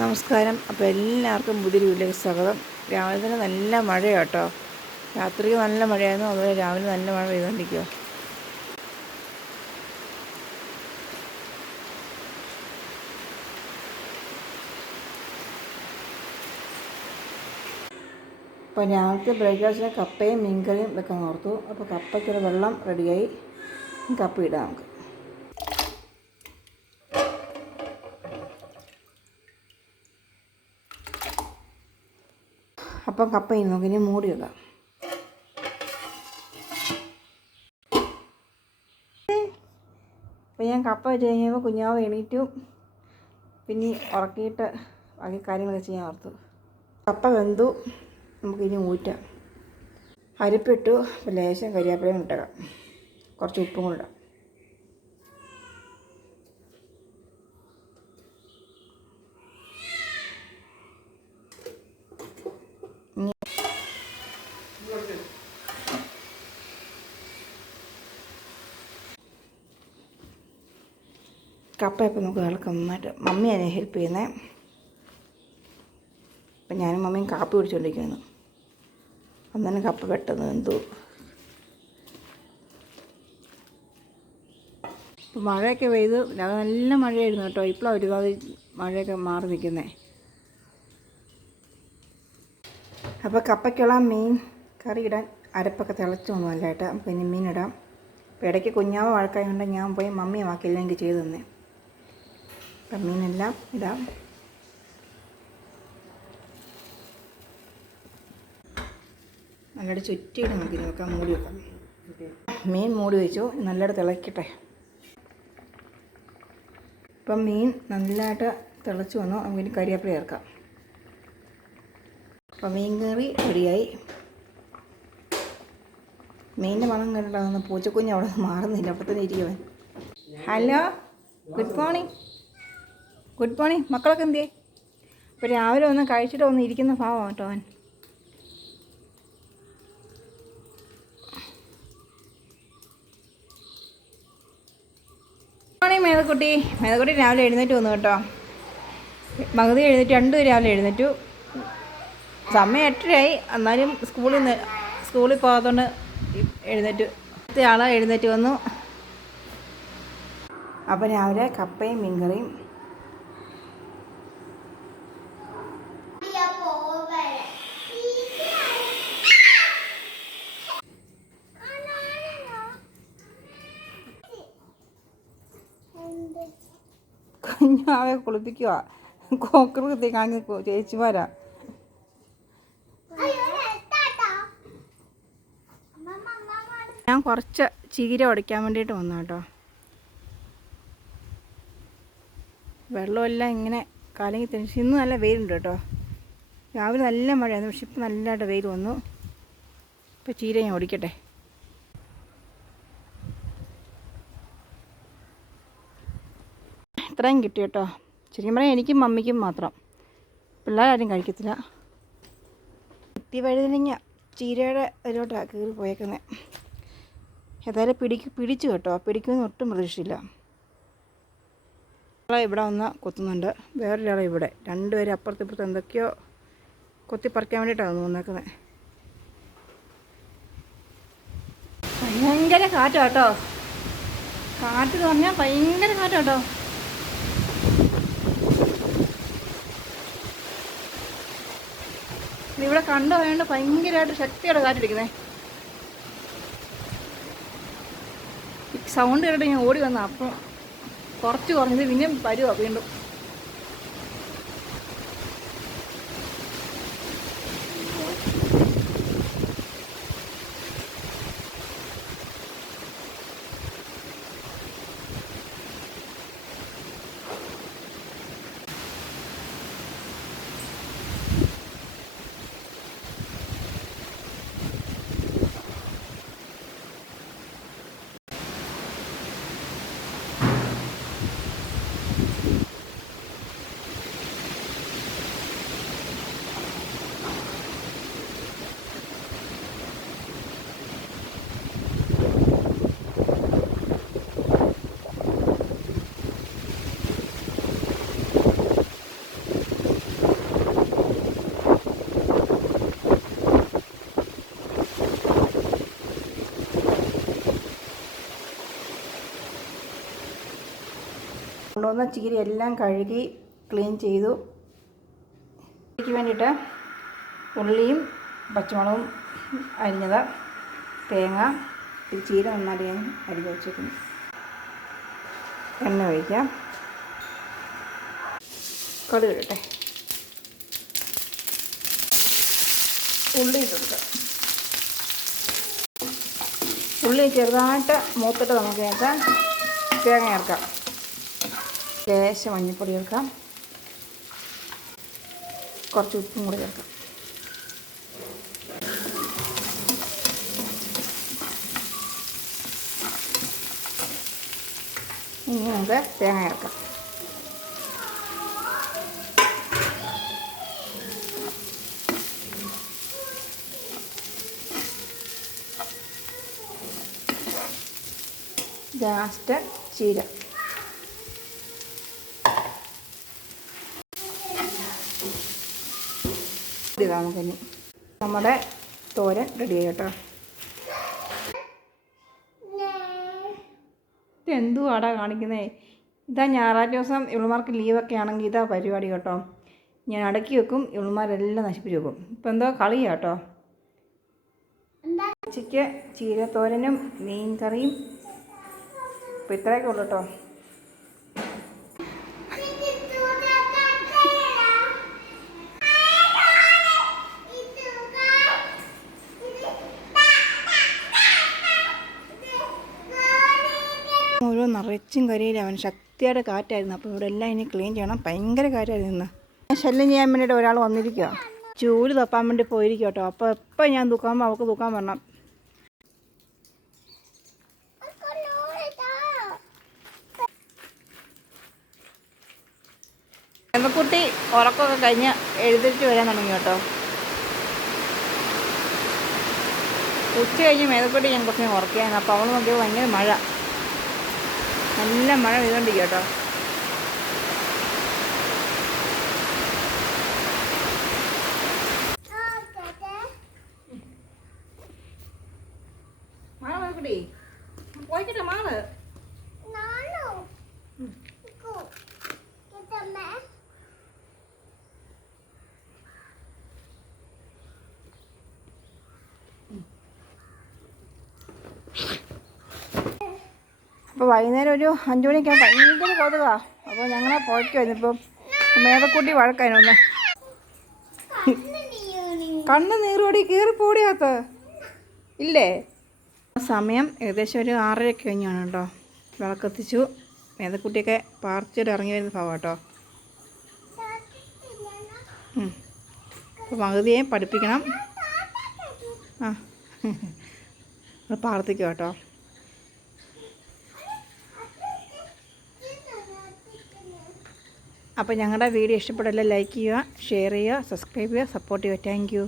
നമസ്കാരം. അപ്പോൾ എല്ലാവർക്കും പുതിയൊരു വീട്ടിലേക്ക് സ്വാഗതം. രാവിലെ തന്നെ നല്ല മഴയാണ് കേട്ടോ. രാത്രിക്ക് നല്ല മഴയായിരുന്നു, അതുപോലെ രാവിലെ നല്ല മഴ പെയ്തുകൊണ്ടിരിക്കുക. അപ്പോൾ രാവിലത്തെ ബ്രേക്ക്ഫാസ്റ്റിന് കപ്പയും മീൻകറിയും വെക്കാൻ ഓർത്തു. അപ്പോൾ കപ്പയ്ക്കൊരു വെള്ളം റെഡിയായി, കപ്പ ഇടാം നമുക്ക്. അപ്പം കപ്പ ഇനി നമുക്ക് ഇനി മൂടി വെക്കാം. അപ്പോൾ ഞാൻ കപ്പ വെച്ച് കഴിഞ്ഞപ്പോൾ കുഞ്ഞാവ് എണീറ്റു. പിന്നെ ഉറക്കിയിട്ട് ബാക്കി കാര്യങ്ങളൊക്കെ ചെയ്യാൻ ഓർത്തു. കപ്പ വെന്തു, നമുക്കിനി ഊറ്റാം. അരിപ്പിട്ടു, ലേശം കരിയാപ്പിലയും ഇട്ടേക്കാം, കുറച്ച് ഉപ്പും കൂടെ ഇടാം. കപ്പ ഇപ്പം നമുക്ക് ഇളക്കാം നന്നായിട്ട്. മമ്മിയാണ് ഹെൽപ്പ് ചെയ്യുന്നത്. അപ്പം ഞാനും മമ്മിയും കാപ്പി പിടിച്ചുകൊണ്ടിരിക്കുന്നു. അന്നേരം കപ്പ പെട്ടെന്ന് വെന്തു. ഇപ്പോൾ മഴയൊക്കെ പെയ്തു, നല്ല മഴയായിരുന്നു കേട്ടോ. ഇപ്പോഴാണ് ഒരുപാട് മഴയൊക്കെ മാറി നിൽക്കുന്നത്. അപ്പോൾ കപ്പയ്ക്കുള്ള മീൻ കറി ഇടാൻ അരപ്പൊക്കെ തിളച്ച് വന്നു നല്ലതായിട്ട്. നമുക്ക് ഇനി മീനിടാം. അപ്പോൾ ഇടയ്ക്ക് കുഞ്ഞാവ് വഴക്കായതുകൊണ്ട് ഞാൻ പോയി മമ്മിയെ വാക്കില്ലെങ്കിൽ ചെയ്തു തന്നെ. അപ്പം മീനെല്ലാം ഇടാം. നല്ലതായിട്ട് ചുറ്റിയിട്ട് നമുക്ക് ഇനി വെക്കാം, മൂടി വെക്കാം. മീൻ മൂടി വെച്ചു, നല്ലതായിട്ട് തിളയ്ക്കട്ടെ. ഇപ്പം മീൻ നല്ലതായിട്ട് തിളച്ച് വന്നു, നമുക്കിനി കരിവേപ്പില ചേർക്കാം. അപ്പം മീൻ കറി റെഡിയായി. മീനിൻ്റെ മണം കണ്ടിട്ടാകുന്ന പൂച്ചക്കുഞ്ഞ് അവിടെ മാറുന്നില്ല, അപ്പം തന്നെ ഇരിക്കുവൻ. Hello, good morning. Good morning. മക്കളൊക്കെ എന്തിയേ? ഇപ്പോൾ രാവിലെ ഒന്ന് കഴിച്ചിട്ട് ഒന്ന് ഇരിക്കുന്ന ഭാവമാണ് കേട്ടോ അവൻ. മോർണിംഗ് മേതക്കുട്ടി രാവിലെ എഴുന്നേറ്റ് വന്നു കേട്ടോ. മകതി എഴുന്നേറ്റ്, രണ്ടുപേരും രാവിലെ എഴുന്നേറ്റു. സമയം 8:30ആയി, എന്നാലും സ്കൂളിൽ പോകാത്തതുകൊണ്ട് എഴുന്നേറ്റു. അടുത്ത ആൾ എഴുന്നേറ്റ് വന്നു. അപ്പം രാവിലെ കപ്പയും മീൻകറിയും. കുഞ്ഞാവെ കുളിപ്പിക്കുക, കോക്കൃതി കാണിച്ച് ചേച്ചിമാരാ. ഞാൻ കുറച്ച് ചീര ഉടയ്ക്കാൻ വേണ്ടിയിട്ട് വന്നു കേട്ടോ. വെള്ളമെല്ലാം ഇങ്ങനെ കലങ്ങി തിരിച്ച്. ഇന്ന് നല്ല വെയിലുണ്ട് കേട്ടോ. രാവിലെ നല്ല മഴയായിരുന്നു, പക്ഷെ ഇപ്പം നല്ലതായിട്ട് വെയിൽ വന്നു. ഇപ്പോൾ ചീര ഞാൻ ഒടിക്കട്ടെ. ഇത്രയും കിട്ടി കേട്ടോ. ശരിക്കും പറഞ്ഞാൽ എനിക്കും മമ്മിക്കും മാത്രം, പിള്ളേരാരും കഴിക്കത്തില്ല. വഴുതനങ്ങ ചീരയുടെ ഇതിലോട്ടാണ് കീറി പോയേക്കുന്നത്. ഏതായാലും പിടിച്ചു കേട്ടോ. പിടിക്കുമെന്ന് ഒട്ടും പ്രതീക്ഷയില്ല. ഒരാളെ ഇവിടെ വന്ന് കൊത്തുന്നുണ്ട്, വേറൊരാളെ ഇവിടെ. രണ്ടുപേരും അപ്പുറത്തിപ്പുറത്ത് എന്തൊക്കെയോ കൊത്തിപ്പറിക്കാൻ വേണ്ടിയിട്ടാണ് വന്നേക്കുന്നത്. ഭയങ്കര കാറ്റാണ് കേട്ടോ. കാറ്റെന്ന് പറഞ്ഞാൽ ഭയങ്കര കാറ്റാണ് കേട്ടോ. ഇവിടെ കണ്ടു പോയതുകൊണ്ട് ഭയങ്കരമായിട്ട് ശക്തിയോടെ കാറ്റടിക്കുന്നേ. സൗണ്ട് കേട്ടിട്ട് ഞാൻ ഓടി വന്ന, അപ്പം കുറച്ച് കുറഞ്ഞത് പിന്നെയും വരുവാ വീണ്ടും. കൊണ്ടുവന്ന ചീര എല്ലാം കഴുകി ക്ലീൻ ചെയ്തു. ഇതിക്ക് വേണ്ടിയിട്ട് ഉള്ളിയും പച്ചമുളകും അരിഞ്ഞത്, തേങ്ങ, ഇത് ചീര നന്നായിട്ട് ഞാൻ അരിഞ്ഞ് വെച്ചിരിക്കുന്നു. എണ്ണ ഒഴിക്കാം, കടുക് ഇടട്ടെ, ഉള്ളി ഇട്ട് കൊടുക്കാം. ഉള്ളി ചെറുതായിട്ട് മൂത്തിട്ട് നമുക്ക് ചേർക്കാം. തേങ്ങ ചേർക്കാം, ലേശം മഞ്ഞൾപ്പൊടി ചേർക്കാം, കുറച്ച് ഉപ്പും കൂടി ചേർക്കാം. ഇനി നമുക്ക് തേങ്ങ ചേർക്കാം. ലാസ്റ്റ് ചീര. ഇതാ നമുക്കിനി നമ്മുടെ തോരൻ റെഡി ആയി കേട്ടോ. ഇതെന്തുവാടാ കാണിക്കുന്നേ? ഇതാ ഞായറാഴ്ച ദിവസം ഇവളുമാർക്ക് ലീവൊക്കെ ആണെങ്കിൽ ഇതാ പരിപാടി കേട്ടോ. ഞാൻ അടക്കി വെക്കും, ഇവളുമാരെല്ലാം നശിപ്പിച്ച് വെക്കും. ഇപ്പം എന്തോ കളിയാ കേട്ടോ. ഉച്ചയ്ക്ക് ചീരത്തോരനും മീൻ കറിയും. അപ്പോൾ ഇത്രയൊക്കെ ഉള്ളൂ കേട്ടോ. ഓരോ നിറച്ചും കരിയില്ല, അവൻ ശക്തിയായിട്ട് കാറ്റായിരുന്നു. അപ്പോൾ ഇവിടെ എല്ലാം ഇനി ക്ലീൻ ചെയ്യണം. ഭയങ്കര കാറ്റായിരുന്നു ഇന്ന്. ശല്യം ചെയ്യാൻ വേണ്ടിയിട്ട് ഒരാൾ വന്നിരിക്കുക, ചൂല് തപ്പാൻ വേണ്ടി പോയിരിക്കുക കേട്ടോ. അപ്പോൾ എപ്പോൾ ഞാൻ തൂക്കാമ്പോൾ അവൾക്ക് തൂക്കാൻ വരണം. എമ്മക്കുട്ടി ഉറക്കമൊക്കെ കഴിഞ്ഞ് എഴുതിട്ട് വരാൻ തുടങ്ങി കേട്ടോ. ഉച്ച കഴിഞ്ഞ് മേതക്കുട്ടി ഞാൻ കുറച്ച് ഉറക്കുകയാണ്. അപ്പോൾ അവൾ നോക്കിയപ്പോൾ ഭയങ്കര മഴ, നല്ല മഴ പെയ്തുകൊണ്ടിരിക്കുക കേട്ടോ. മാള മേതക്കുട്ടി പോയിക്കട്ടെ മാള്. അപ്പോൾ വൈകുന്നേരം ഒരു 5 മണിയൊക്കെ ഭയങ്കര കൊതുക. അപ്പോൾ ഞങ്ങളെ പോയിക്കുമായിരുന്നു. ഇപ്പം മേതക്കുട്ടി വഴക്കായിരുന്നു. കണ്ണ് നീറുപടി കീറിപ്പോടിയാത്ത ഇല്ലേ? സമയം ഏകദേശം ഒരു 6:30 കഴിഞ്ഞാണ് കേട്ടോ. വിളക്കെത്തിച്ചു. മേതക്കുട്ടിയൊക്കെ പാർച്ചിട്ട് ഇറങ്ങി വരുന്ന ഭാവം കേട്ടോ. അപ്പോൾ പകുതിയെ പഠിപ്പിക്കണം. പ്രാർത്ഥിക്കുക കേട്ടോ. അപ്പോൾ ഞങ്ങളുടെ വീഡിയോ ഇഷ്ടപ്പെടല്ലേ ലൈക്ക് ചെയ്യുക, ഷെയർ ചെയ്യുക, സബ്സ്ക്രൈബ് ചെയ്യുക, സപ്പോർട്ട് ചെയ്യുക. Thank you.